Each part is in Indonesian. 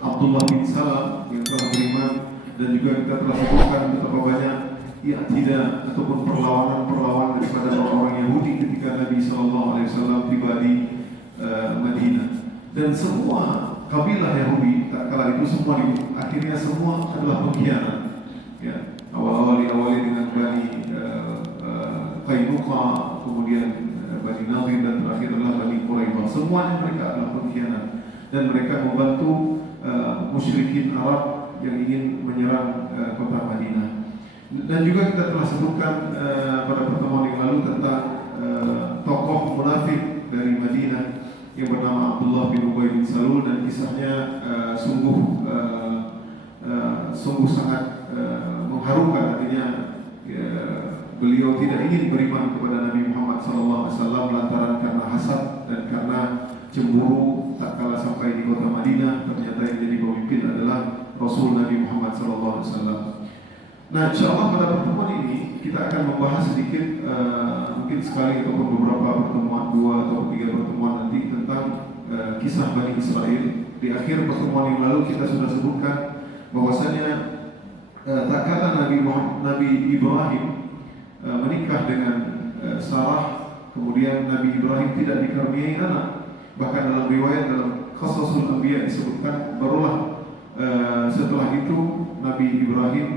Abdullah bin Salam yang telah beriman, dan juga kita telah sebutkan betapa banyak tidak ataupun perlawanan daripada orang-orang Yahudi ketika Nabi SAW tiba di Madinah. Dan semua kabilah Yahudi kala itu akhirnya semua adalah pengkhianat. Ya, awali dengan Bani Qainuqa, kemudian Bani Nadir, dan terakhir adalah Bani Quraidah. Semuanya mereka adalah pengkhianat, dan mereka membantu musyrikin Arab yang ingin menyerang kota Madinah. Dan juga kita telah sebutkan pada pertemuan yang lalu tentang tokoh munafik dari Madinah yang bernama Abdullah bin Ubay bin Salul, dan kisahnya sungguh sangat mengharukan. Artinya beliau tidak ingin beriman kepada Nabi Muhammad SAW lantaran karena hasad dan karena cemburu. Tak kala sampai di kota Madinah, ternyata yang jadi pemimpin adalah Rasul Nabi Muhammad SAW. Nah, insyaallah pada pertemuan ini kita akan membahas sedikit, mungkin sekali ataupun beberapa pertemuan, 2 atau 3 pertemuan nanti tentang kisah Bani Israel. Di akhir pertemuan yang lalu kita sudah sebutkan bahwasanya tak kala Nabi Ibrahim menikah dengan Sarah, kemudian Nabi Ibrahim tidak dikaruniai anak. Bahkan dalam riwayat dalam Qasasul Anbiya disebutkan barulah setelah itu Nabi Ibrahim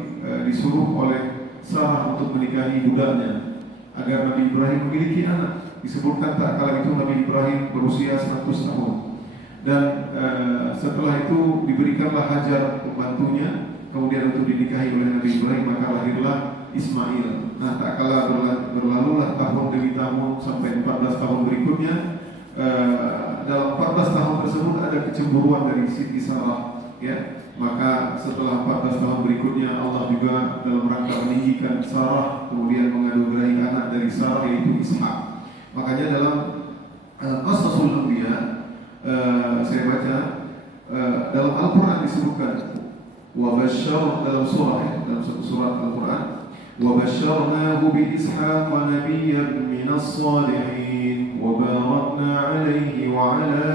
disuruh oleh Sarah untuk menikahi budaknya agar Nabi Ibrahim memiliki anak. Disebutkan tak kala itu Nabi Ibrahim berusia 100 tahun, dan setelah itu diberikanlah Hajar pembantunya, kemudian untuk dinikahi oleh Nabi Ibrahim, maka lahirlah Ismail. Nah, tak kala berlalulah tahun demi tahun sampai 14 tahun berikutnya. Dalam 14 tahun tersebut ada kecemburuan dari Siti Sarah, ya. Maka setelah 14 tahun berikutnya Allah juga dalam rangka meninggikan Sarah kemudian menganugerahi anak dari Sarah, yaitu Ishak. Makanya dalam Qasasul Anbiya saya baca dalam Al-Quran disebutkan dalam satu surat Al-Quran, وَبَشَّرْنَاهُ بِإِسْحَاقَ نَبِيًّا مِنَ الصَّالِحِينَ وَبَارَكْنَا عَلَيْهِ وَعَلَى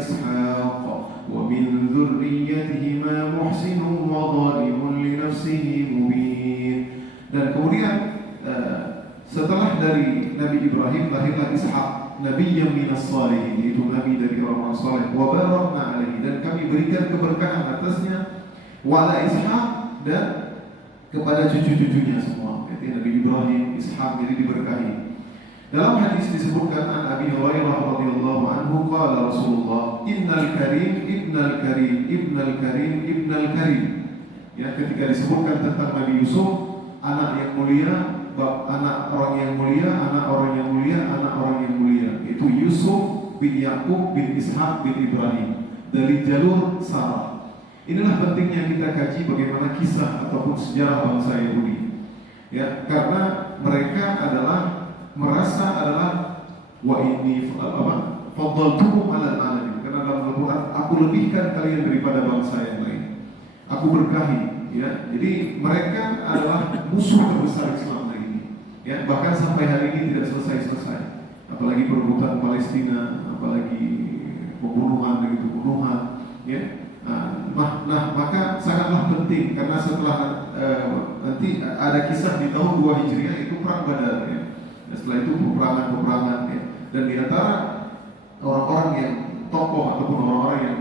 إِسْحَاقَ وَمِنْ ذُرِّيَّتِهِمَا مُحْسِنٌ وَظَالِمٌ لِنَفْسِهِ مُبِينٌ. Dan kemudian setelah dari Nabi Ibrahim lahirlah Ishak, nabiyyan minas shalihin, yaitu nabi dari orang-orang saleh. Wa barakna alaihi, dan kami berikan keberkahan atasnya, wa ala Ishak, dan kepada cucu-cucunya semua. Yaitu Nabi Ibrahim, Ishak, jadi diberkahi. Dalam hadis disebutkan an Abi Hurairah radhiyallahu anhu qala Rasulullah innal karim ibnal karim ibnal karim ibnal karim. Ya, ketika disebutkan tentang Nabi Yusuf, anak yang mulia, anak orang yang mulia, anak orang yang mulia, anak orang yang mulia, itu Yusuf bin Yakub bin Ishak bin Ibrahim dari jalur Sarah. Inilah pentingnya kita kaji bagaimana kisah ataupun sejarah bangsa Yahudi. Ya, karena mereka merasa wa inni faddaltuhum 'alal 'alamin. Karena dalam Al-Qur'an, aku lebihkan kalian daripada bangsa yang lain. Aku berkahi, ya. Jadi mereka adalah musuh terbesar Islam hari ini. Ya, bahkan sampai hari ini tidak selesai-selesai. Apalagi perebutan Palestina, apalagi pembunuhan, ya. Nah, maka sangatlah penting karena setelah nanti ada kisah di tahun 2 Hijriah, itu perang Badar, ya. Dan setelah itu peperangan, ya. Dan di antara orang-orang yang tokoh ataupun orang-orang yang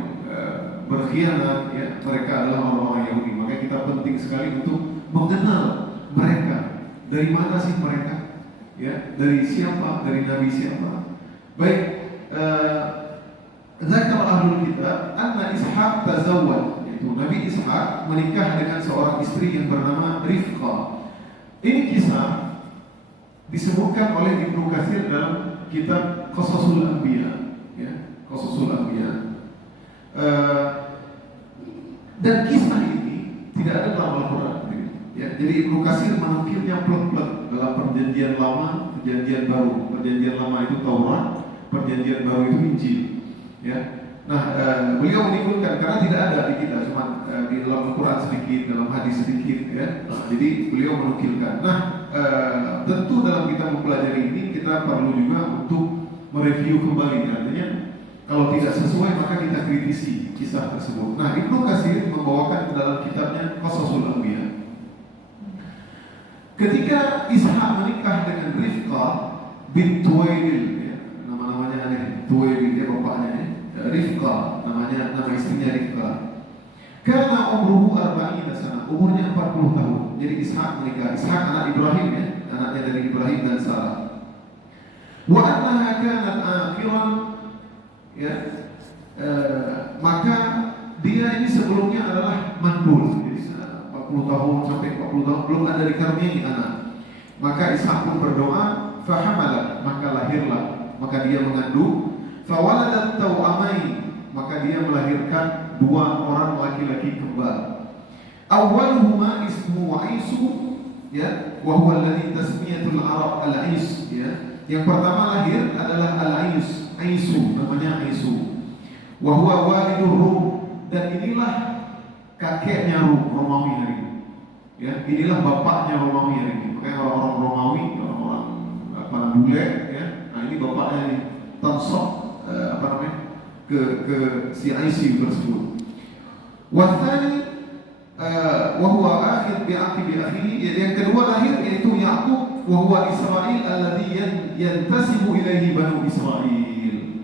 berkhianat, ya, mereka adalah orang-orang Yahudi. Maka kita penting sekali untuk mengenal mereka. Dari mana sih mereka? Ya, dari siapa? Dari Nabi siapa? Baik. Zakar ahlul kitab anna Ishak tazawwaj, yaitu Nabi Ishak menikah dengan seorang istri yang bernama Rifqah. Ini kisah disebutkan oleh Ibnu Katsir dalam kitab Qasasul Anbiya, ya, Qasasul Anbiya. Dan kisah ini tidak ada dalam Al-Quran, ya. Jadi Ibnu Katsir menukilnya plek-plek dalam Perjanjian Lama, Perjanjian Baru. Perjanjian Lama itu Taurat, Perjanjian Baru itu Injil. Ya, nah beliau menunjukkan karena tidak ada di kita, cuma di dalam Al-Quran sedikit, dalam hadis sedikit, ya. Jadi beliau menukilkan. Nah, tentu dalam kita mempelajari ini kita perlu juga untuk mereview kembali, artinya Kalau tidak sesuai maka kita kritisi kisah tersebut. Nah, Ibnu Katsir membawakan dalam kitabnya Qasasul Anbiya. Ketika Ishak menikah dengan Rifqah bint Tuwailil, ya, nama-namanya aneh, Tuwailil dia bapaknya, ya. Rifqah, nama istrinya Rifqah. Karena umruhu arba'ina sana, umurnya 40 tahun. Jadi Ishak menikah. Ishak anak Ibrahim, ya, anaknya dari Ibrahim dan Sarah. Wa annaha kanat akhiran, ya, maka dia ini sebelumnya adalah mandul. Jadi 40 tahun sampai 40 tahun belum ada dikaruniai anak. Maka Ishak pun berdoa, fahamalat, maka lahirlah, maka dia mengandung, fawaladat tawamain, maka dia melahirkan dua orang laki-laki kembar. Awwaluhuma ismuhu Aisu, ya, wa huwa alladhi tasmiyatul Arab al-Ais, ya. Yang pertama lahir adalah al-Ais, Aisu, namanya Aisu. Wa huwa walidur Rum, dan inilah kakeknya Romawi hari ini. Ya, inilah bapaknya Romawi hari ini. Makanya orang-orang Romawi, orang-orang bule, ya. Nah, ini bapaknya ini tansab ke si Aisyah tersebut. Wathani wa huwa akhir bi akhihi, yang kedua lahir yaitu Yaqub, wa huwa Israil alladhi yantasibu ilaihi banu Israil.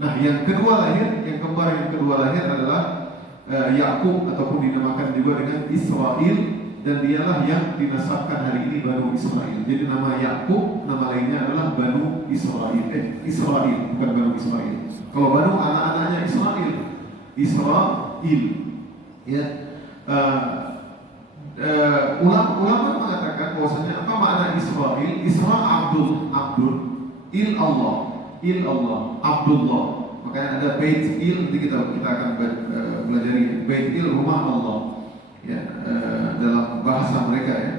Nah, yang kedua lahir, yang kembar yang kedua lahir adalah Yaqub, ataupun dinamakan juga dengan Israil, dan dialah yang dinasabkan hari ini Banu Israil. Jadi nama Yaqub, nama lainnya adalah Banu Israil. Israil, bukan Banu Israil. Kalau Banu anak-anaknya Israil, Israil. Ya, ulama mengatakan bahwasanya apa makna Israil? Isra Abdul, il Allah, Abdullah. Makanya ada Bait Il, nanti kita akan belajari Bait Il, rumah Allah, ya, dalam bahasa mereka, ya.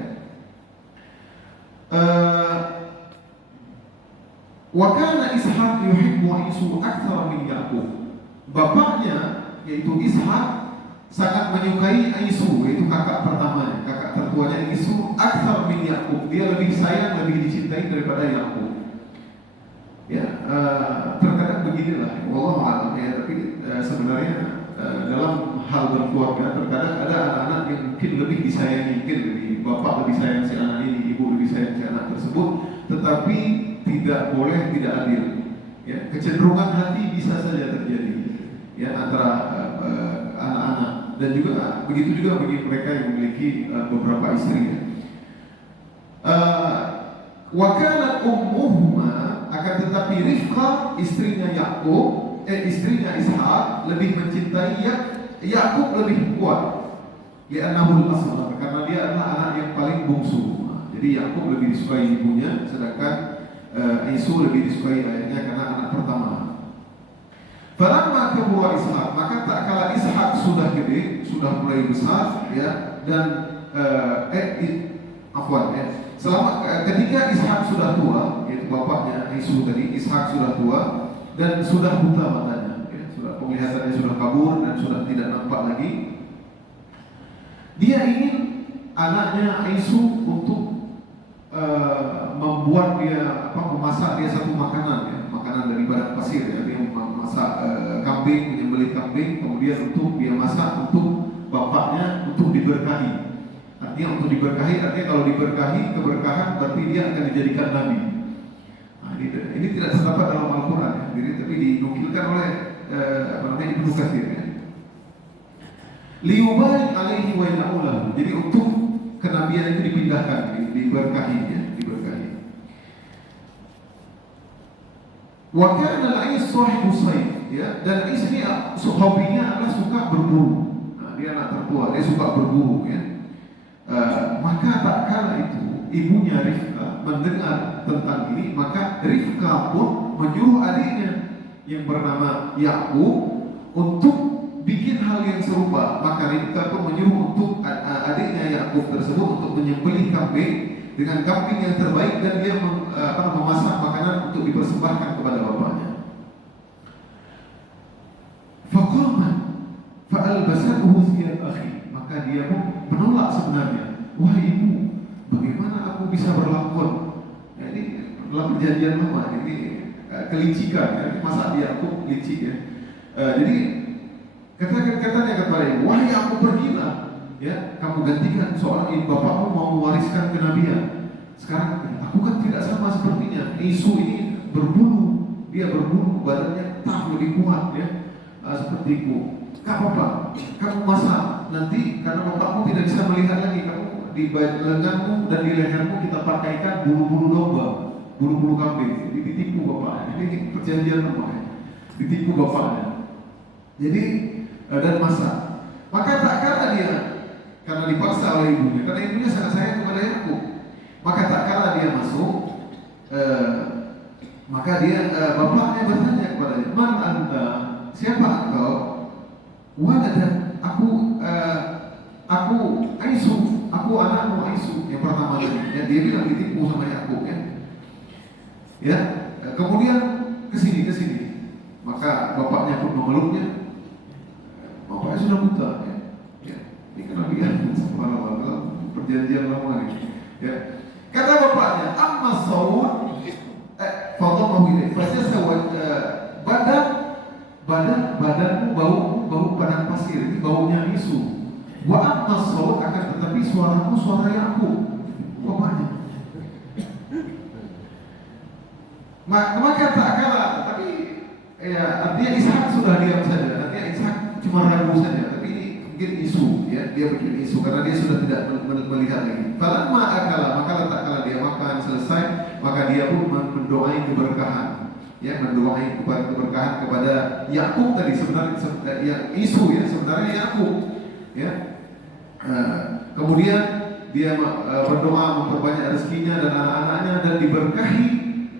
Wa kana Ishaq yuhibbu Aisu akthar min Yaqub. Bapaknya yaitu Ishaq sangat menyukai Aisu, yaitu kakak pertamanya, kakak tertuanya Aisu, akthar min Yaqub. Dia lebih sayang, lebih dicintai daripada Yaqub. Ya, terkadang beginilah, wallahu a'lam, ya, tapi sebenarnya dalam hal berkeluarga terkadang ada anak-anak yang mungkin lebih disayangi, mungkin lebih bapak lebih sayang si anak ini, ibu lebih sayang si anak tersebut, tetapi tidak boleh tidak adil. Ya, kecenderungan hati bisa saja terjadi, ya, antara anak-anak, dan juga begitu juga bagi mereka yang memiliki beberapa istri. Ya. Wa kanat ummuhuma, akan tetapi Rifqah istrinya Yaqub, istrinya Ishaq lebih mencintai Yaqub lebih kuat. Li'annahu al-asghar, karena dia adalah anak yang paling bungsu. Jadi Yaqub lebih disukai ibunya, sedangkan Aisu lebih disukai ayahnya karena anak pertama. Falamma kabura Ishaq, maka tak kala Ishaq sudah gede, sudah mulai besar, ya, dan selama ketika Ishaq sudah tua, yaitu bapaknya Aisu tadi, Ishaq sudah tua dan sudah buta matanya, ya, sudah penglihatannya sudah kabur dan sudah tidak nampak lagi. Dia ingin anaknya Aisu untuk membuat dia memasak dia satu makanan, ya, makanan dari padang pasir, ya. Dia memasak kambing, menyembelih kambing, kemudian untuk dia masak untuk bapaknya untuk diberkahi. Artinya untuk diberkahi, artinya kalau diberkahi, keberkahan berarti dia akan dijadikan nabi. Nah, ini tidak terdapat dalam Al-Quran, ya, tapi dinukilkan oleh Ibnu Katsir, ya. Liyubarik alaihi wa ya'ulahu. Jadi untuk kenabian itu dipindahkan, diberkahi, ya, diberkahi. Wa kana al-Ais sahibu sayd, ya, dan Ais ini hobinya adalah suka berburu. Nah, dia anak tertua, dia suka berburu, ya. Maka tak kala itu ibunya Rifqah mendengar tentang ini, maka Rifqah pun menyuruh adiknya yang bernama Yaqub untuk bikin hal yang serupa. Maka Rifqah pun menyuruh untuk adiknya Yaqub tersebut untuk menyembelih kambing dengan kambing yang terbaik, dan dia memasak makanan untuk dipersembahkan kepada bapaknya. Faqamat fa'albasathu thiyab akhi, maka dia pun menolak sebenarnya. Wah ibu, bagaimana aku bisa berlakon? Ya, ini dalam perjanjian lama. Ini kelicikan ya, masa Yakub licik ya. Jadi katanya kepada ibu, wahai aku pergilah ya, kamu gantikan soal ini, bapakmu mau mewariskan kenabian. Sekarang aku kan tidak sama sepertinya. Isu ini berbulu, dia berbulu, badannya tak lebih kuat ya, sepertiku. Gak apa-apa, kamu masak nanti karena bapakmu tidak bisa melihat lagi, kamu di lenganmu dan di lehermu kita pakaikan bulu-bulu domba, bulu-bulu kambing. Jadi ditipu bapaknya. Ini perjanjian namanya. Ditipu bapaknya. Jadi dan masak. Maka tak kalah dia karena dipaksa oleh ibunya, karena ibunya sangat sayang kepada Yakub. Maka tak kalah dia masuk, maka dia bapaknya bertanya kepadanya, "Man anta? Siapa engkau?" "Walada, aku Aisu, aku anakmu Aisu." Yang pertama ya, dia bilang ditipu sama Yakub ya. Ya, kemudian kesini. Maka bapaknya pun memeluknya. Bapaknya sudah buta ya. Ini kenabian subhanallah, perjanjian lama ini. Ya. Kata bapaknya, "Amma sawun fadamahu ilaih." Fasawat badanmu bau padang pasir, ini baunya isu. Wa amma sawun, akan tetapi suaramu suara Yakub. Bapaknya. Maka tak kalah, tapi ya artinya Ishak sudah diam saja. Artinya Ishak cuma ragu saja, tapi ini mungkin isu ya, dia bikin isu karena dia sudah tidak melihat lagi. Falamma akala, maka tak kalah dia makan selesai, maka dia pun mendoai keberkahan. Ya, mendoai keberkahan kepada Yakub tadi, sebenarnya yang isu ya, sebenarnya Yakub ya. Kemudian dia berdoa memperbanyak rezekinya dan anak-anaknya dan diberkahi,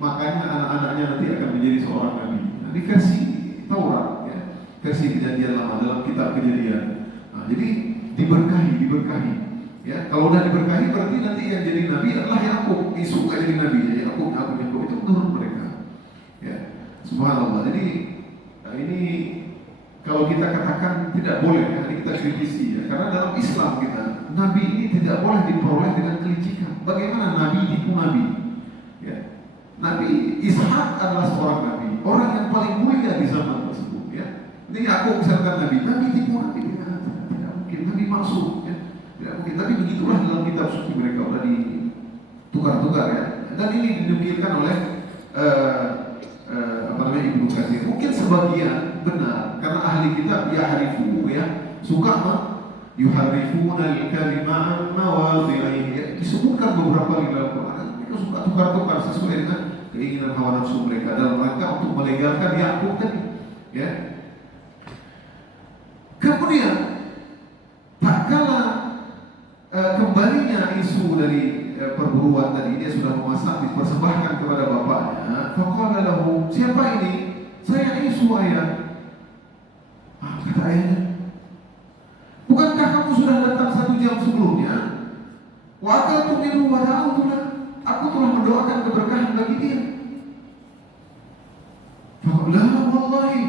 makanya anak-anaknya nanti akan menjadi seorang nabi. Nah, di versi Taurat ya, versi Perjanjian Lama dalam kitab Kejadian. Nah, jadi diberkahi ya. Kalau udah diberkahi berarti nanti yang jadi nabi adalah Yakub. Isu gak jadi nabi ya, Yakub itu menurut mereka. Ya, subhanallah. Jadi ini kalau kita katakan tidak boleh, ya, ini kita kritisi ya, karena dalam Islam kita nabi ini tidak boleh diperoleh dengan kelicikan. Bagaimana nabi tipu nabi? Ya. Nabi Ishak adalah seorang nabi, orang yang paling mulia di zaman tersebut ya. Ini aku misalkan nabi tipu nabi, tidak mungkin, nabi maksud ya. Tidak mungkin, tapi begitulah dalam kitab suci mereka udah ditukar-tukar ya. Dan ini dinukilkan oleh Ibnu Katsir. Mungkin sebagian benar karena ahli kitab yahrifu ya, suka yuharrifuna al-kalima an mawadhi'ihi ya, disebutkan beberapa di dalam Quran. Mereka suka tukar-tukar sesuai dengan keinginan hawa nafsu mereka dalam rangka untuk melegalkan Yakub tadi ya. Kemudian tak kala kembalinya isu dari perburuan tadi, dia sudah memasak dipersembahkan kepada bapaknya. Faqala lahu, siapa ini? Saya isu ayah. Kata ayahnya, bukankah kamu sudah datang 1 jam sebelumnya? Wa akaltu minhu wa da'awtulah, aku telah mendoakan keberkahan bagi dia. Faqala wallahi,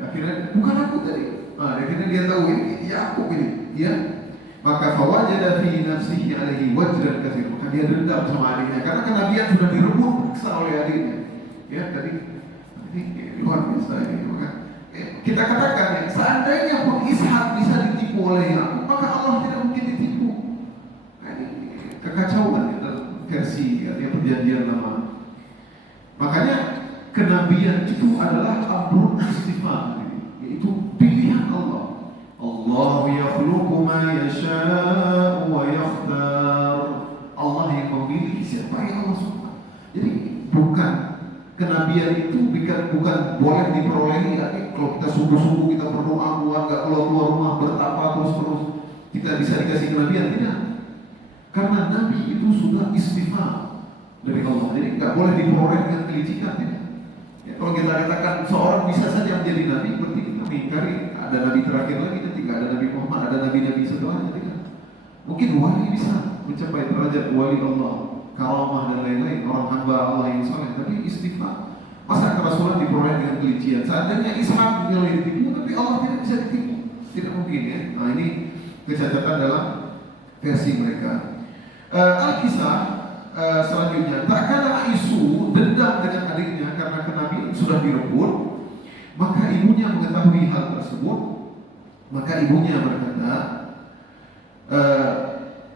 akhirnya bukan aku tadi. Akhirnya dia tahu ini Yakub ini ya. Maka fawajada fi nafsihi alaihi wajran katsir, maka dia dendam sama adiknya karena kenabian sudah direbut paksa oleh adiknya. Ya, tadi ini luar biasa ini. Maka kita katakan ya, seandainya pun Ishak bisa ditipu oleh Yakub, maka Allah tidak mungkin ditipu. Nah, ini kekacauan ya, dalam versi ya, Perjanjian Lama. Makanya kenabian itu adalah amrun istifah, yaitu pilihan Allah. Allah yakhluqu ma yasha'u wa yakhtar. Allah yang memilih siapa yang Allah suka. Jadi bukan kenabian itu bukan boleh diperoleh ya. Kalau kita sungguh-sungguh kita berdoa nggak keluar rumah bertapa terus kita bisa dikasih kenabian, tidak. Karena nabi itu sudah istifah dari Allah. Jadi nggak boleh diperoleh dengan kelicikan, tidak. Ya, kalau kita katakan seorang bisa saja menjadi nabi, berarti kita mengingkari ada nabi terakhir lagi, nanti nggak ada Nabi Muhammad, ada nabi-nabi setelahnya, tidak. Mungkin wali bisa mencapai derajat wali Allah, karamah dan lain-lain, orang hamba Allah yang saleh, tapi istighfar. Masa kerasulan diperoleh dengan kelician? Seandainya Ishak boleh ditipu, tapi Allah tidak bisa ditipu, tidak mungkin ya. Nah, ini kecacatan dalam versi mereka. Al-Kisah selanjutnya, tak kala isu dendam dengan adiknya karena Nabi sudah direbut, maka ibunya mengetahui hal tersebut, maka ibunya berkata,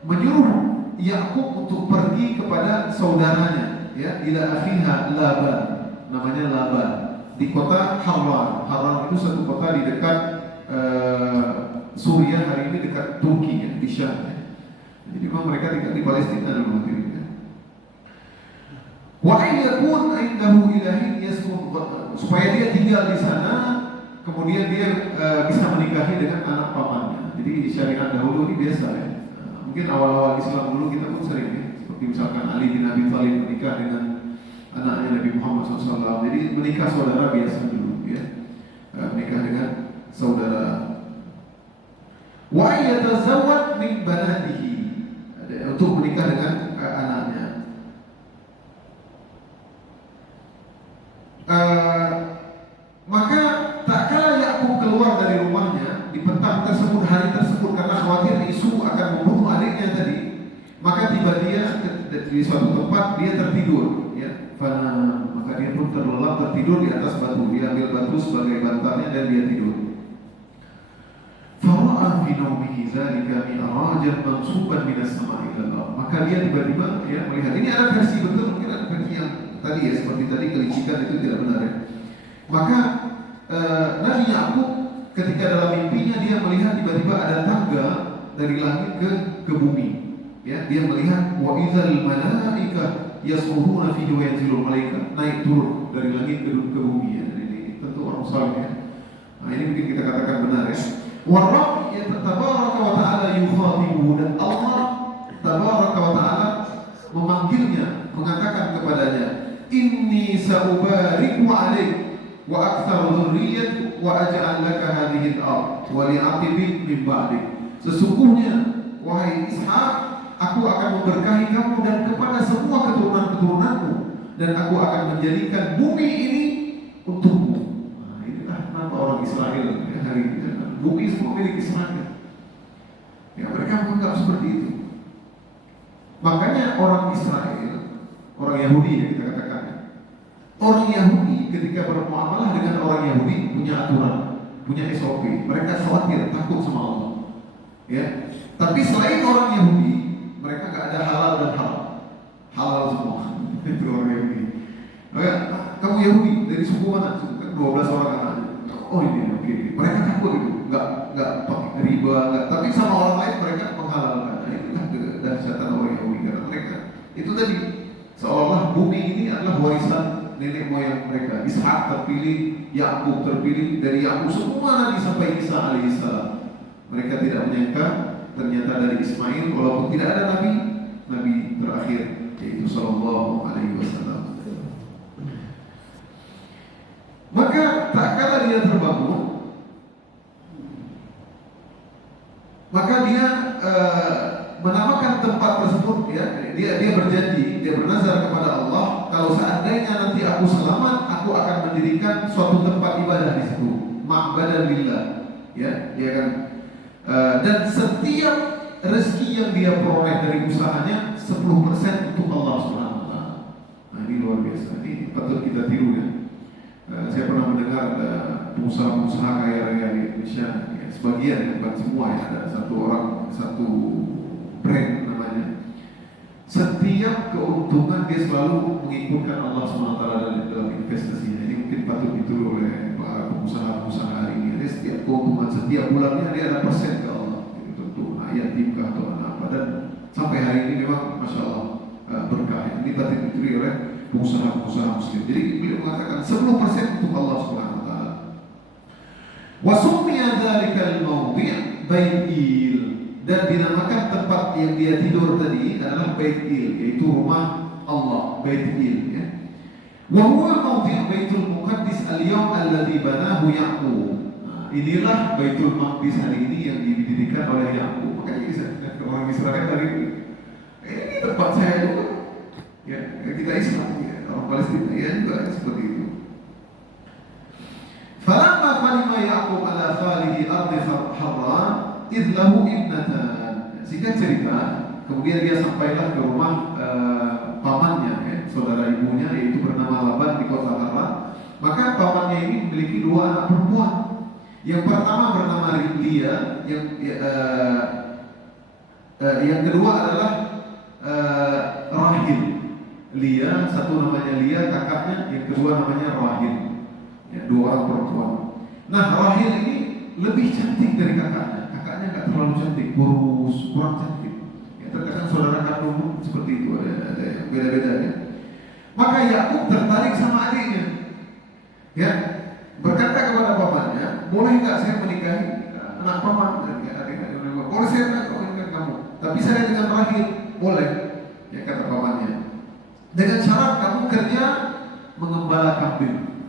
menyuruh Yakub untuk pergi kepada saudaranya, ya, ila akhiha Laban, namanya Laban, di kota Haran. Haran itu satu kota di dekat Suriah hari ini, dekat Turki, ya, di Syam. Ya. Jadi memang mereka tinggal di Palestina dulu akhirnya. Wa ayyakun indahu ilahin yaskun, supaya dia tinggal di sana, kemudian dia bisa menikahi dengan anak pamannya. Jadi syariat dahulu ini biasa, ya. Mungkin awal-awal Islam dulu kita pun sering, ya, seperti misalkan Ali bin Abi Thalib menikah dengan anaknya Nabi Muhammad SAW. Jadi menikah saudara biasa dulu, ya, menikah dengan saudara. Wa yatazawwaj min banatihi, untuk menikah dengan anaknya. Maka tak kala Yakub keluar dari rumahnya di petang tersebut, hari tersebut, karena khawatir isu akan membunuh adiknya tadi, maka tiba dia di suatu tempat, dia tertidur, ya. Maka dia pun terlelap tertidur di atas batu. Dia ambil batu sebagai bantalnya dan dia tidur. Fara'a fi nawmihi dzalika mi'rajan mansuban minas sama'i ila al-ardh. Maka dia tiba-tiba, ya, melihat. Ini ada versi betul, mungkin ada versi yang tadi, ya, seperti tadi kelicikan itu tidak benar, ya. Maka Nabi Yakub ketika dalam mimpinya dia melihat tiba-tiba ada tangga dari langit ke bumi, ya. Dia melihat wa idzal malaika yasruhuna fi yanzilul malaika, naik turun dari langit ke bumi, ya. Ini tentu orang saleh, ya. Nah, ini mungkin kita katakan benar, ya. Wa rabb tabaraka wa ta'ala yukhatibu, dan Allah tabaraka wa ta'ala memanggilnya, mengatakan kepadanya, inni sa'ubariku alaik wa aktsar dzurriyyat wa aj'al laka hadhihi al-ard wa li'aqibik min ba'dik. Sesungguhnya wahai Ishak, aku akan memberkahi kamu dan kepada semua keturunan-keturunanmu, dan aku akan menjadikan bumi ini untukmu. Nah, inilah kenapa orang Israel, ya, hari ini bumi semua milik Israel. Ya, mereka menganggap seperti itu. Makanya orang Israel, orang Yahudi, ya, kita katakan, orang Yahudi ketika bermuamalah dengan orang Yahudi punya aturan, punya SOP. Mereka khawatir, takut sama Allah, ya. Tapi selain orang Yahudi, mereka nggak ada halal dan haram, halal semua. Itu orang Yahudi. Maka kamu Yahudi dari suku mana? Suku 12 orang anak. Oh ini oke. Mereka takut itu, nggak pakai riba, nggak. Tapi sama orang lain mereka menghalalkan. Nah, itulah dahsyatan orang Yahudi, karena mereka itu tadi seolah bumi ini adalah warisan nenek moyang mereka. Ishak terpilih, Yakub terpilih, dari Yakub semua nabi sampai Isa alaihissalam. Mereka tidak menyangka ternyata dari Ismail, walaupun tidak ada nabi terakhir, yaitu sallallahu alaihi wasallam. Maka tak kala dia terbangun, maka dia menamakan tempat tersebut, ya, dia berjanji, dia bernazar kepada Allah, kalau seandainya nanti aku selamat, aku akan mendirikan suatu tempat ibadah di situ, ma'badan lillah, ya, dia kan. Dan setiap rezeki yang dia peroleh dari usahanya 10% untuk Allah Subhanahu wa taala. Nah, ini luar biasa. Ini patut kita tiru, ya. Saya pernah mendengar pengusaha-pengusaha kaya raya di Indonesia, ya, sebagian, bukan semua, ya, ada satu brand namanya. Setiap keuntungan dia selalu mengikutkan Allah SWT dalam investasinya. Ini mungkin patut ditiru oleh para pengusaha-pengusaha hari ini. Jadi setiap keuntungan, setiap bulannya dia ada persen ke Allah. Itu tentu ayat timkah atau apa. Dan sampai hari ini memang Masya Allah berkah. Ini patut ditiru oleh pengusaha-pengusaha muslim. Jadi beliau mengatakan 10% untuk Allah Subhanahu wa taala. Wa summiya dzalikal mawdi' baitil, dan dinamakan tempat yang dia tidur tadi adalah Baitil, yaitu rumah Allah, Baitil, ya. Wa huwa mawdi' Baitul Muqaddis al-yawm alladhi banahu Yaqub. Nah, inilah Baitul Maqdis hari ini yang didirikan oleh Yaqub. Makanya orang Israel hari ini tempat saya juga. Ya, kita Islam, ya, orang Palestina, ya, juga seperti itu. Falamma qalima Yaqub ala khalihi ardi Haran idlahu ibnatan. Singkat cerita, kemudian dia sampailah ke rumah pamannya, ya, saudara ibunya, yaitu bernama Laban di kota Haran. Maka pamannya ini memiliki 2 anak perempuan. Yang pertama bernama Lia, yang kedua adalah Rahil. Lia, satu namanya Lia kakaknya, yang kedua namanya Rahil. Ya, 2 orang perempuan. Nah, Rahil ini lebih cantik dari kakaknya. Kakaknya nggak terlalu cantik, kurang cantik. Ya, terkadang saudara kandung seperti itu, ada yang beda-beda ya. Maka Yakub tertarik sama adiknya. Ya, berkata kepada pamannya, boleh nggak saya menikahi anak paman? Boleh saya menikahi kamu, tapi saya dengan Rahil. Boleh, ya kata pamannya. Dengan syarat kamu kerja mengembala kambing.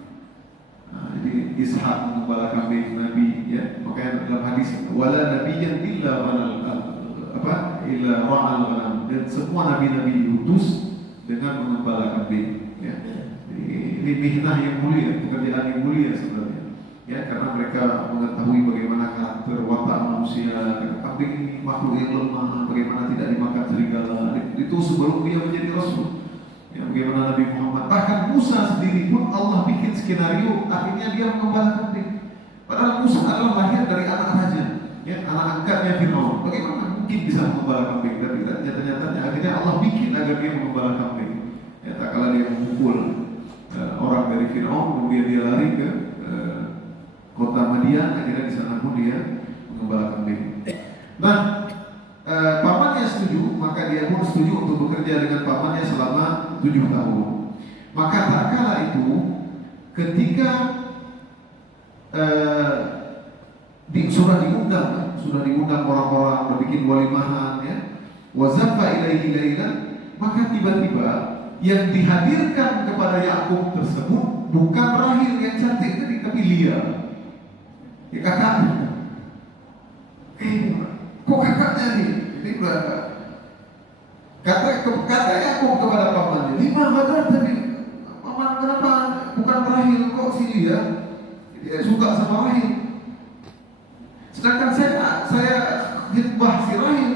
Nah, jadi Ishak mengembala kambing Nabi, ya. Makanya dalam hadis, wala nabiyyan illa illa ra'al ghanam. Dan semua nabi-nabi diutus dengan mengembala kambing, ya. Jadi ini mihnah yang mulia, pekerjaan yang mulia sebenarnya. Ya, karena mereka mengetahui bagaimana karakter watak manusia. Kambing ini makhluk yang lemah, bagaimana tidak dimakan serigala. Itu sebelum dia menjadi rasul. Ya, bagaimana Nabi Muhammad, bahkan Musa sendiri pun Allah bikin skenario akhirnya dia mengembala kambing. Padahal Musa adalah lahir dari anak raja, ya, anak angkatnya Fir'aun. Bagaimana mungkin bisa mengembala kambing? Tapi ternyata akhirnya Allah bikin agar dia mengembala kambing. Ya, tak kala dia memukul orang dari Fir'aun, kemudian dia lari ke kota Madian, akhirnya di sana pun dia mengembala kambing. Nah, pamannya setuju, maka dia pun setuju untuk bekerja dengan pamannya selama 7 tahun. Maka tak kala itu, ketika sudah diundang orang-orang berbikin walimahan, ya, wazaffa ilaihi lailan, maka tiba-tiba yang dihadirkan kepada Yakub tersebut bukan Rahil yang cantik tadi, tapi Lia, ya, kakaknya. Kok kakaknya nih? Ini berapa? Kata Yakub kepada pamannya, di mana tadi? Paman kenapa bukan Rahil, kok si Lia? Dia suka sama Rahil. Sedangkan saya hitbah si Rahil.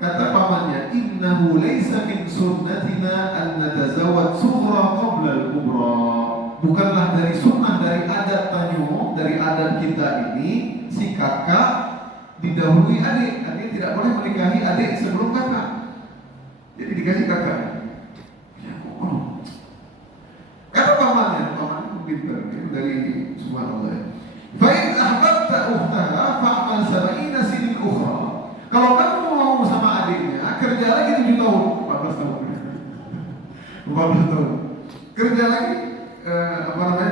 Kata pamannya, innahu laysa min sunnatina an natazawwaj sughra qabla al-kubra. Bukanlah dari sunnah, dari adat Tanyo, dari adat kita ini, si kakak didahului adik. Adik tidak boleh menikahi adik sebelum kakak. Jadi dikasih kakak. Kata pamannya pintar, dari subhanallah. Fa in ahbabta ukhtaha fa'mal 70 sinin ukhra. Kalau kamu mau sama adiknya, kerja lagi 7 tahun, 14 tahun. 14 tahun. Kerja lagi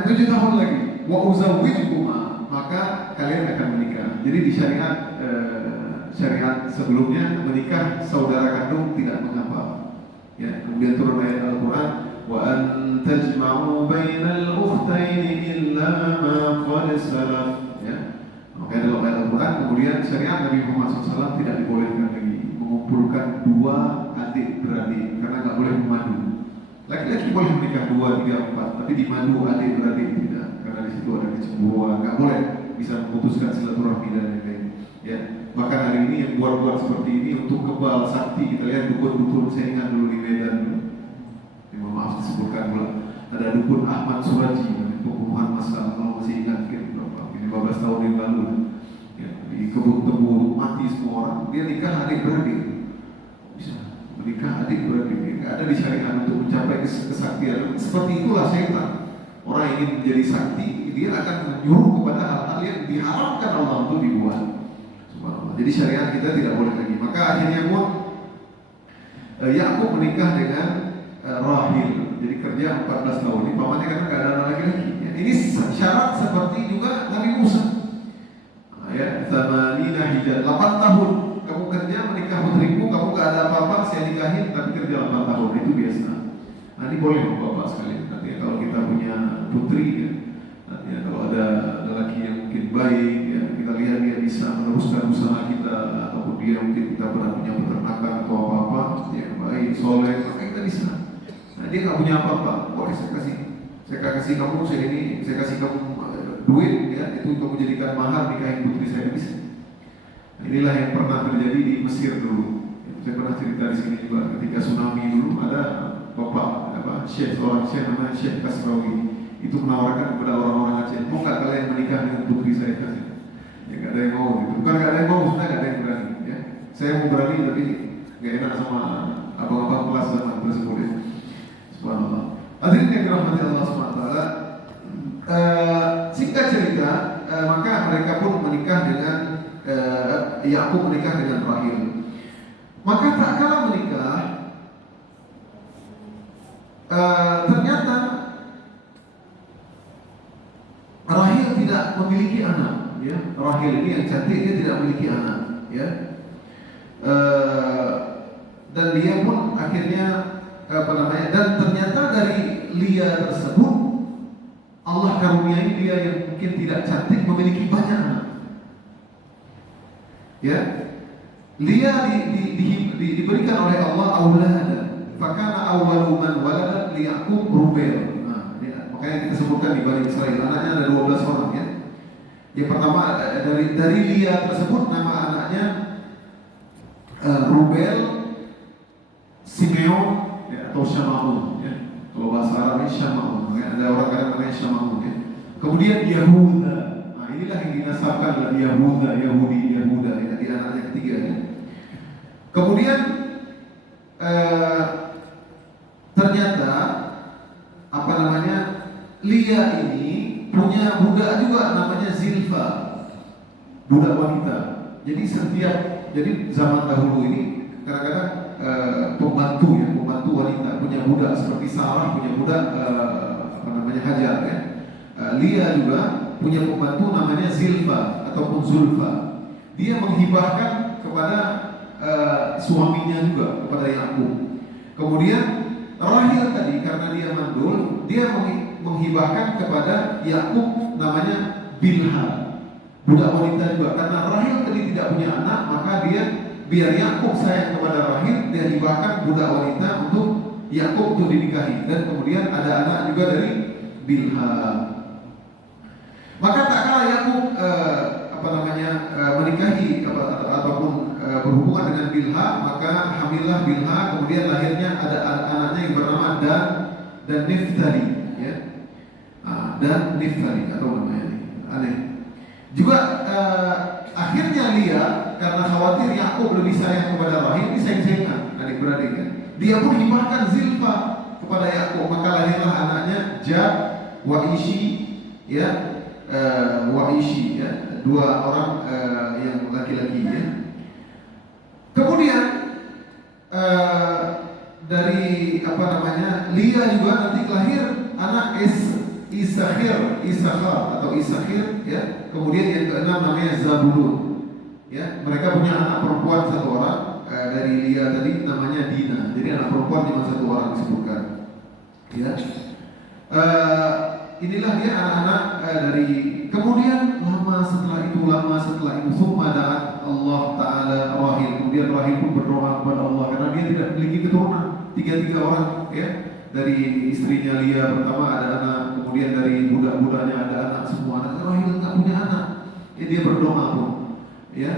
7 tahun lagi. Wa uzawwijukuma, maka kalian akan menikah. Jadi di syariat sebelumnya menikah saudara kandung tidak mengapa. Ya, kemudian turun ayat Al-Qur'an, wa an tajma'u bainal ukhtaini illa ma qad salaf. Ya. Maka dalam ayat Al-Qur'an kemudian syariat Nabi Muhammad SAW tidak dibolehkan lagi mengumpulkan 2 adik beradik karena nggak boleh memadu. Laki-laki boleh menikah 2, 3, 4, tapi dimadu adik beradik tidak, karena di situ ada kecemburuan, nggak boleh bisa memutuskan silaturahmi dan lain-lain. Ya, bahkan hari ini yang buat-buat seperti ini untuk kebal sakti, kita lihat dukun-dukun. Saya ingat dulu di Medan, maaf disebutkan pula, ada dukun Ahmad Suraji, pembunuhan massal, kalau masih ingat, 15 tahun yang lalu, ya, di kebun tebu mati semua orang, dia nikah adik beradik, bisa menikah adik beradik, nggak ada di syariat untuk mencapai kesaktian. Seperti itulah syaitan. Orang yang ingin menjadi sakti, dia akan menyuruh kepada hal-hal yang diharamkan Allah untuk dibuat. Jadi syariat kita tidak boleh lagi. Maka akhirnya pun Yakub menikah dengan Rahil. Jadi kerja 14 tahun. Ini pamannya karena nggak ada anak lagi. Ya, ini syarat seperti juga Nabi Musa. Ya, Tsamanina hijab, 8 tahun. Kamu kerja menikah putriku, kamu nggak ada apa-apa, saya nikahin tapi kerja 8 tahun, itu biasa. Nah, ini boleh bapak sekalian. Nanti kalau kita punya putri, ya, nanti kalau ada lelaki yang mungkin baik, ya, kita lihat dia bisa meneruskan usaha kita, ataupun dia mungkin kita pernah punya peternakan atau apa-apa, ya baik, soleh, maka kita bisa. Nah, dia nggak punya apa-apa, boleh saya kasih kamu, saya kasih kamu duit, ya, itu kamu jadikan mahar nikahin putri saya, bisa. Nah, inilah yang pernah terjadi di Mesir dulu. Saya pernah cerita di sini juga ketika tsunami dulu ada bapak seorang syekh namanya Syekh Kasrawi itu menawarkan kepada orang-orang Aceh, mau nggak kalian menikah dengan putri saya kasih? Ya nggak ada yang mau gitu. Bukan nggak ada yang mau, sebenarnya nggak ada yang berani. Ya. Saya mau berani tapi nggak enak sama abang-abang kelas zaman tersebut ya. Subhanallah. Hadirin yang dirahmati Allah SWT. Singkat cerita, maka mereka pun menikah dengan Yakub menikah dengan Rahil. Maka tak kalah menikah, ternyata Rahil tidak memiliki anak. Ya, Rahil ini yang cantik dia tidak memiliki anak. Ya, dan dia pun akhirnya dan ternyata dari Lia tersebut Allah karuniai dia yang mungkin tidak cantik memiliki banyak anak. Ya, Lia diberikan oleh Allah aulada. Fakana awwalu man walada li Yaqub Rubel. Nah, makanya kita sebutkan di Bani Israel anaknya ada 12 orang ya. Yang pertama dari Lia tersebut nama anaknya Rubel, Simeon ya, atau Syamaun ya. Kalau bahasa Arabnya Syamaun, ya. Ada orang kadang namanya Syamaun ya. Kemudian Yahuda. Nah, inilah yang dinasabkan oleh Yahuda ya, di anaknya ketiga ya. Kemudian ternyata Lia ini punya budak juga namanya Zilfa, budak wanita. Jadi zaman dahulu ini kadang-kadang pembantu wanita punya budak seperti Sarah punya budak Hajar ya. Lia juga punya pembantu namanya Zilfa ataupun Zulfa. Dia menghibahkan kepada suaminya juga, kepada Yakub. Kemudian Rahil tadi karena dia mandul, dia menghibahkan kepada Yakub namanya Bilha, budak wanita juga. Karena Rahil tadi tidak punya anak, maka dia biar Yakub sayang kepada Rahil, dia hibahkan budak wanita untuk Yakub untuk dinikahi. Dan kemudian ada anak juga dari Bilha. Maka tak kalah Yakub menikahi ataupun berhubungan dengan Bilha, maka hamillah Bilha, kemudian lahirnya ada anaknya yang bernama dan Niftali ya. Dan Niftali atau namanya ini aneh. Juga akhirnya Lia karena khawatir Yakub lebih sayang kepada Rahil, ini sayang-sayangan adik-beradik ya. Dia pun hibahkan Zilfa kepada Yakub, maka lahirlah anaknya Jab wa Ishi ya, dua orang yang laki-laki ya. Kemudian dari Lia juga nanti lahir anak Isakhir ya. Kemudian yang keenam namanya Zabulun ya. Mereka punya anak perempuan satu orang dari Lia tadi namanya Dina. Jadi anak perempuan cuma satu orang disebutkan ya. Inilah dia anak-anak dari. Kemudian lama setelah itu summa da'at Allah Ta'ala Rahil. Kemudian Rahil pun berdoa kepada Allah karena dia tidak memiliki keturunan. Tiga orang ya. Dari istrinya Lia pertama ada anak, kemudian dari budak-budaknya ada anak, semua anak. Rahil tidak punya anak ya, dia berdoa pun ya.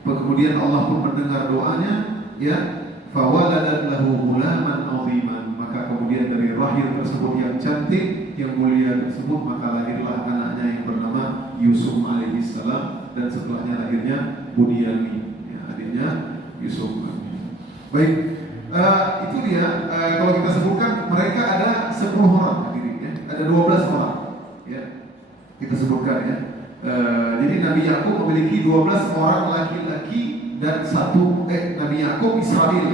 Kemudian Allah pun mendengar doanya ya. Fawaladat lahu ghulaman 'aziman. Maka kemudian dari Rahil tersebut yang cantik, yang mulia tersebut, maka lahirlah anaknya yang bernama Yusuf alaihissalam, dan setelahnya lahirnya Bunyamin ya, adiknya Yusuf. Baik, itu dia. Kalau kita sebutkan mereka ada 10 orang ya. Ada 12 orang ya. Kita sebutkan ya. Jadi Nabi Yakub memiliki 12 orang laki-laki dan Nabi Yakub Israel.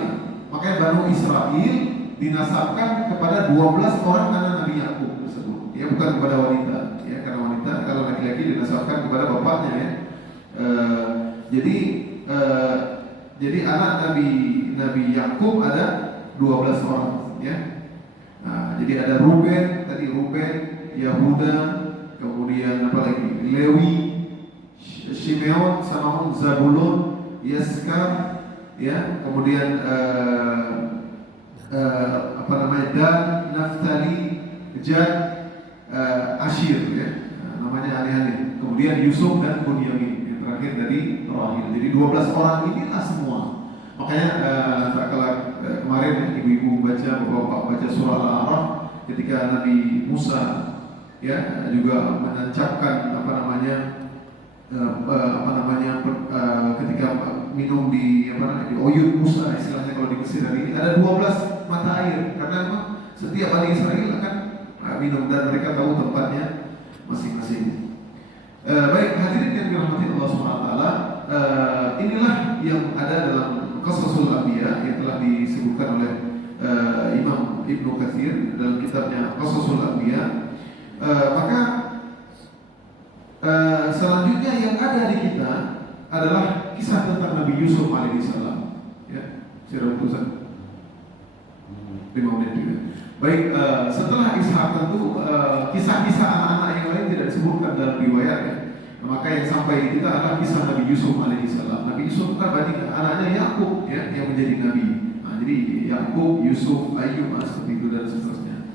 Makanya Banu Israel dinasabkan kepada 12 orang anak Nabi Yakub tersebut. Ya, bukan kepada wanita. Ya, karena wanita kalau laki-laki dinasabkan kepada bapaknya ya. Jadi anak Nabi Yakub ada 12 orang ya. Nah, jadi ada Ruben, Yahuda, kemudian apa lagi? Lewi, Simeon, Samahun, Zabulun, Yaskar, ya, kemudian Dan, Naftali, Gad, Ashir, ya, namanya aneh-aneh. Kemudian Yusuf dan Bunyamin, yang terakhir dari Rahil. Jadi 12 orang inilah semua. Makanya tak kalah kemarin ya, ibu-ibu baca, bapak-bapak baca surah Al-A'raf ketika Nabi Musa ya juga menancapkan ketika minum di di oyun Musa, istilahnya kalau di Mesir hari ini ada 12 mata air karena setiap Bani Israel akan minum dan mereka tahu tempatnya masing-masing. Baik hadirin yang dirahmati Allah SWT, inilah yang ada dalam Qasasul Anbiya yang telah disebutkan oleh Imam Ibnu Katsir dalam kitabnya Qasasul Anbiya. Maka selanjutnya yang ada di kita adalah kisah tentang Nabi Yusuf alaihissalam. Ya, secara utusan 5 menit juga. Baik, setelah Ishak tentu kisah-kisah anak-anak yang lain tidak disebutkan dalam riwayat ya. Maka yang sampai kita adalah kisah Nabi Yusuf alaihissalam. Nabi Yusuf kan banyak anaknya Yakub ya yang menjadi nabi. Nah, jadi Yakub, Yusuf, Ayub seperti itu dan seterusnya.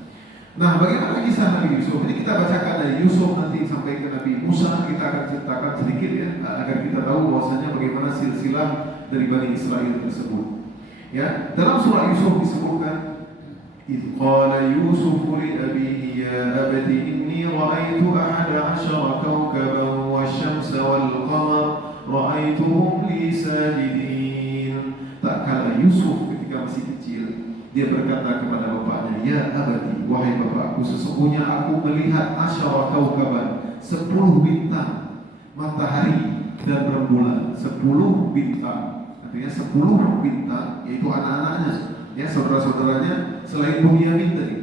Nah, bagaimana kisah Nabi Yusuf? Jadi kita bacakan dari Yusuf nanti sampai ke Nabi Musa, kita akan ceritakan sedikit ya agar kita tahu bahwasanya bagaimana silsilah dari Bani Israel tersebut. Ya, dalam surah Yusuf disebutkan إذ قال يوسف لأبيه يا أبت إني رأيت 11 كوكبا والشمس والقمر رأيتهم لي ساجدين. Tak kala Yusuf ketika masih kecil dia berkata kepada bapaknya, ya abati, wahai bapakku, sesungguhnya aku melihat 10 kaukaban, 10 bintang, matahari dan rembulan, 10 bintang, artinya 10 bintang, yaitu anak-anaknya ya, saudara-saudaranya selain Bunyamin tadi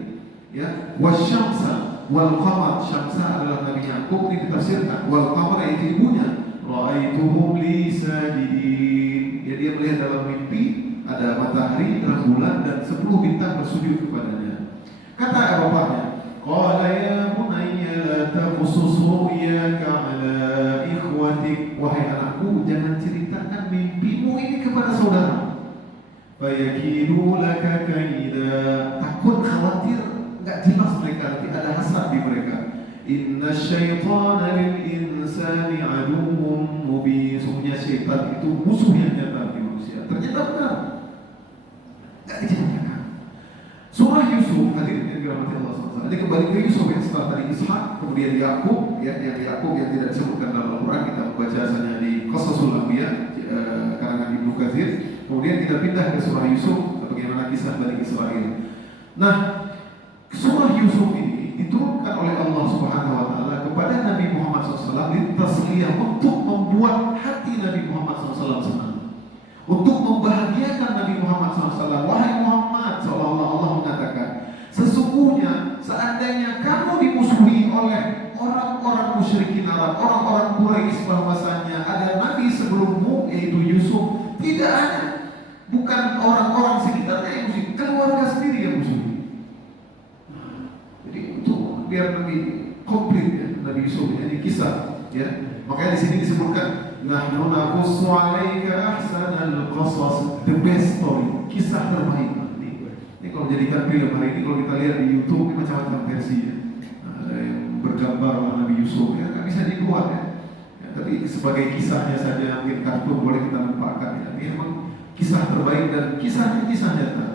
ya. Wasyamsa wal qamar, syamsa adalah Nabi Yakub, ini ditafsirkan wal qamar yaitu ibunya, ra'aituhum li sajidin ya, dia melihat dalam mimpi ada matahari, rembulan dan 10 bintang bersujud kepadanya. Kata bapaknya, qala ya bunayya la taqsus ru'yaka ala ikhwatik, wahai anakku jangan ceritakan mimpimu ini kepada saudara. Fayakidu laka kaida, takut khawatir enggak jelas mereka, nanti ada hasad di mereka. Inna syaitana lil insani aduwwun mubin, sungguhnya syaitan itu musuh yang nyata bagi manusia. Ternyata benar, enggak diceritakan. Surah Yusuf hadirin yang dirahmati Allah SWT. Jadi kembali ke Yusuf yang setelah tadi Ishak, kemudian Yakub ya, yang Yakub yang tidak disebutkan dalam Al-Quran, kita membaca hanya di Qasasul Anbiya karangan Ibnu Katsir. Kemudian kita pindah ke surah Yusuf, bagaimana kisah Bani Israel. Nah, surah Yusuf ini diturunkan oleh Allah Subhanahu wa taala kepada Nabi Muhammad SAW litasliyah, untuk membuat hati Nabi Muhammad SAW senang, untuk membahagiakan Nabi Muhammad SAW. Wahai Muhammad, seolah-olah Allah mengatakan, sesungguhnya seandainya kamu dimusuhi oleh orang-orang musyrikin Arab, orang-orang Quraisy, bahwasanya ada nabi sebelummu yaitu Yusuf, tidak ada, bukan orang-orang sekitarnya yang musuh, keluarga sendiri yang musuh. Jadi untuk biar lebih komplit ya Nabi Yusuf ini kisah ya. Makanya di sini disebutkan nahnu naqussu 'alaika ahsanal qasas, the best story, kisah terbaik. Ini kalau jadikan film hari ini, kalau kita lihat di YouTube ini macam-macam versinya. Ada yang bergambar Nabi Yusuf ya, kan bisa dibuat ya. Tapi sebagai kisahnya saja, mungkin kartun boleh kita nampakkan ya. Ini memang kisah terbaik dan kisahnya kisah nyata.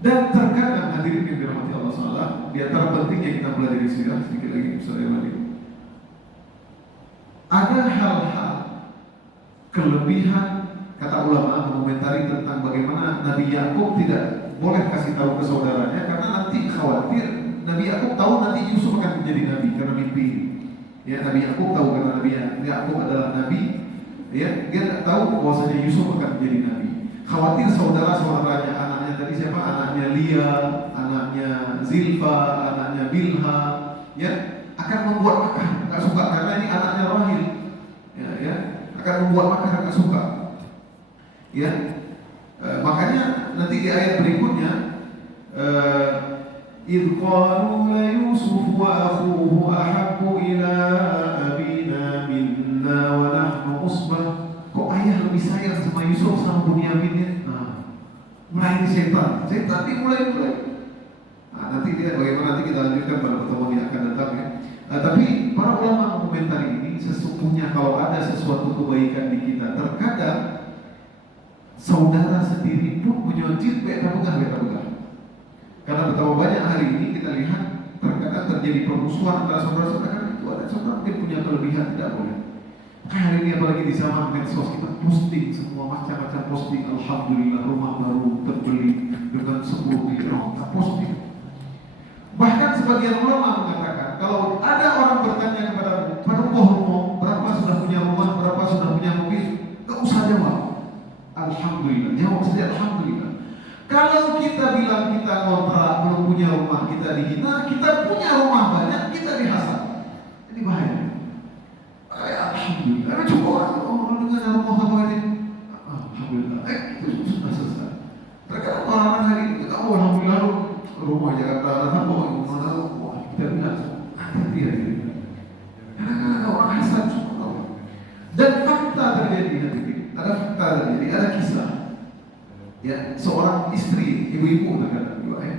Dan terkadang hadirin yang dirahmati Allah SWT, di antara pentingnya kita pelajari sirah sedikit lagi, Ustaz Irwandi. Ada hal-hal kelebihan, kata ulama mengomentari tentang bagaimana Nabi Yakub tidak boleh kasih tahu ke saudaranya karena nanti khawatir Nabi Yakub tahu nanti Yusuf akan menjadi nabi karena mimpi. Ya, Nabi Yakub tahu karena Nabi Yakub adalah nabi, ya, dia tidak tahu bahwasanya Yusuf akan menjadi nabi. Khawatir saudara-saudaranya, anaknya tadi siapa? Anaknya Lia, anaknya Zilfa, anaknya Bilha, ya, akan membuat makar, nggak suka karena ini anaknya Rahil, ya, akan membuat makar, nggak suka, ya. Makanya nanti di ayat berikutnya, إذ قالوا ليوسف وأخوه أحب إلى أبينا منا ونحن عصبة. Kok ayah lebih sayang sama Yusuf sama Bunyamin ya? Mulai ini setan dimulai. Nanti dia bagaimana nanti kita lanjutkan pada pertemuan yang akan datang ya. Tapi para ulama mengomentari ini, sesungguhnya kalau ada sesuatu kebaikan di kita, terkadang saudara sendiri pun menyojit beta-begah. Karena betapa banyak hari ini kita lihat terkadang terjadi permusuhan antara saudara-saudara. Itu ada saudara mungkin punya kelebihan, tidak boleh. Hari ini apalagi di zaman medsos kita posting semua macam-macam posting. Alhamdulillah rumah baru terbeli dengan 10 miliar, kita posting. Bahkan sebagian ulama mengatakan kalau ada orang bertanya kepada rumah berapa sudah punya rumah, berapa sudah punya mobil, tak usah jawab. Alhamdulillah, jawab saja Alhamdulillah. Kalau kita bilang kita kontrak belum punya rumah, kita dihina. Kita punya rumah banyak, kita dihasut. Ini bahaya. Alhamdulillah. Ada coba orang dengan rumah apa ini? Alhamdulillah. Itu sudah selesai. Terkadang orang hari ini kita alhamdulillah rumah Jakarta ada apa? Wah, kita bilang hati-hati ya. Karena orang hasad semua. Dan fakta terjadi nanti. Ada fakta terjadi, ada kisah. Ya, seorang istri, ibu-ibu terkadang juga ya.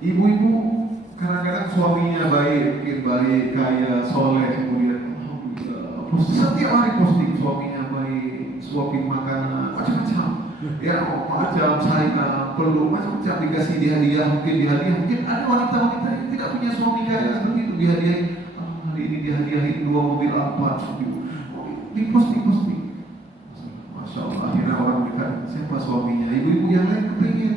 Ibu-ibu kadang-kadang suaminya baik, mungkin baik, kaya, soleh, kemudian setiap hari posting suaminya baik, suapin makanan, macam-macam. Ya, macam saya perlu macam-macam dikasih mungkin ada wanita-wanita yang tidak punya suami kaya seperti itu dihadiahin. Hari ini dihadiahin 2 mobil Alphard, di posting. Masya Allah, akhirnya orang dekat siapa suaminya? Ibu-ibu yang lain kepingin.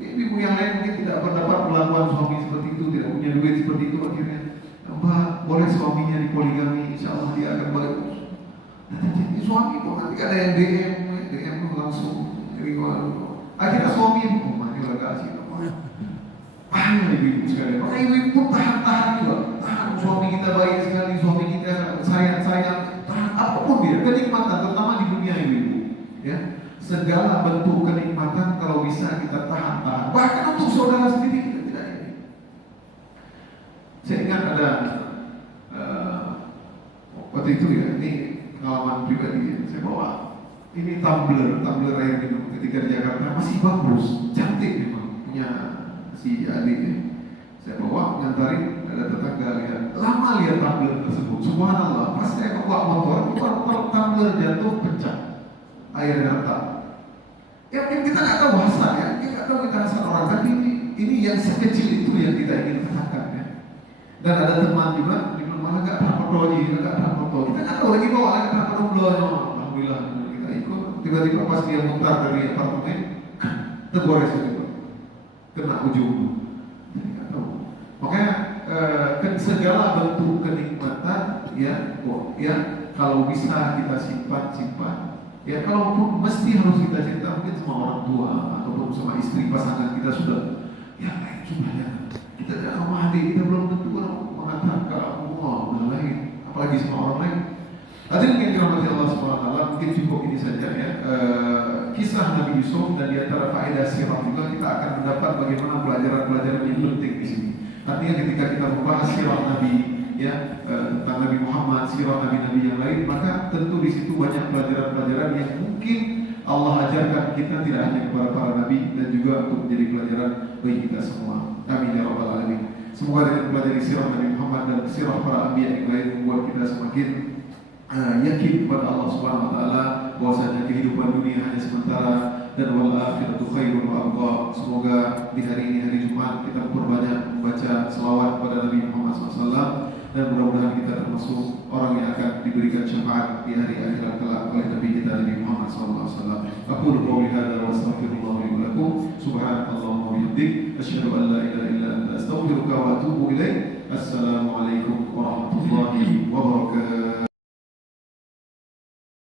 Ibu-ibu yang lain mungkin tidak mendapat perlakuan suami seperti itu, tidak punya duit seperti itu, akhirnya Mbak, boleh suaminya dipoligami, insya Allah dia akan balik. Jadi suami kok nanti ada yang DM langsung akhirnya suami ibu mati kasih banyak ibu-ibu sekali. Maka ibu-ibu pun tahan juga. Tahan suami kita baik sekali, suami kita sayang, tahan apapun dia, kenikmatan terutama di dunia ibu-ibu. Ya, segala bentuk kenikmatan kalau bisa kita tahan. Bahkan untuk saudara sendiri kita tidak ini. Saya ingat ada waktu itu ya, ini pengalaman pribadi saya bawa ini tumbler air minum ketika di Jakarta masih bagus, cantik memang punya si adik ya. Saya bawa ngantarin, ada tetangga lihat, lama lihat tumbler tersebut. Subhanallah, pas saya bawa motor, tumbler jatuh pecah, airnya retak. Ya kita nggak tahu hasad ya, kita nggak tahu kita hasad orang, tapi ini yang sekecil itu yang kita ingin katakan ya. Dan ada teman juga, di mana agak rapotoji, kita nggak tahu lagi bawa agak rapotoji, alhamdulillah kita ikut. Tiba-tiba pas dia mutar dari apartemen, tergores itu, kena ujung. Jadi nggak tahu. Makanya segala bentuk kenikmatan ya kalau bisa kita simpan. Ya kalaupun mesti harus kita cerita mungkin sama orang tua ataupun sama istri pasangan kita sudah kita jangan sama adik kita belum tentu mengatakan kalau udah lain apalagi sama orang lain. Hadirin yang dirahmati Allah Subhanahu wa taala, mungkin cukup ini saja ya. Kisah Nabi Yusuf dan di antara faedah sirah juga kita akan mendapat bagaimana pelajaran-pelajaran yang penting di sini. Artinya ketika kita membahas sirah Nabi ya tentang Nabi Muhammad, sirah Nabi-Nabi yang lain, maka tentu di situ banyak pelajaran-pelajaran yang mungkin Allah ajarkan kita tidak hanya kepada para nabi dan juga untuk menjadi pelajaran bagi kita semua. Amin ya rabbal alamin. Semoga dengan pelajari sirah Nabi Muhammad dan sirah para anbiya yang lain membuat kita semakin yakin kepada Allah Subhanahu wa taala bahwasanya kehidupan dunia hanya sementara dan wal akhiratu khairun wa abqa. Semoga di hari ini hari Jumat kita memperbanyak membaca selawat kepada Nabi Muhammad SAW dan mudah-mudahan kita termasuk orang yang akan diberikan syafaat di hari akhirat kelak oleh Nabi kita Nabi Muhammad SAW. Aku qouli hadza wa astaghfirullah li wa lakum. Subhanakallahumma wa bihamdik asyhadu an la ilaha illa anta astaghfiruka wa atubu ilaik. Assalamualaikum warahmatullahi wabarakatuh.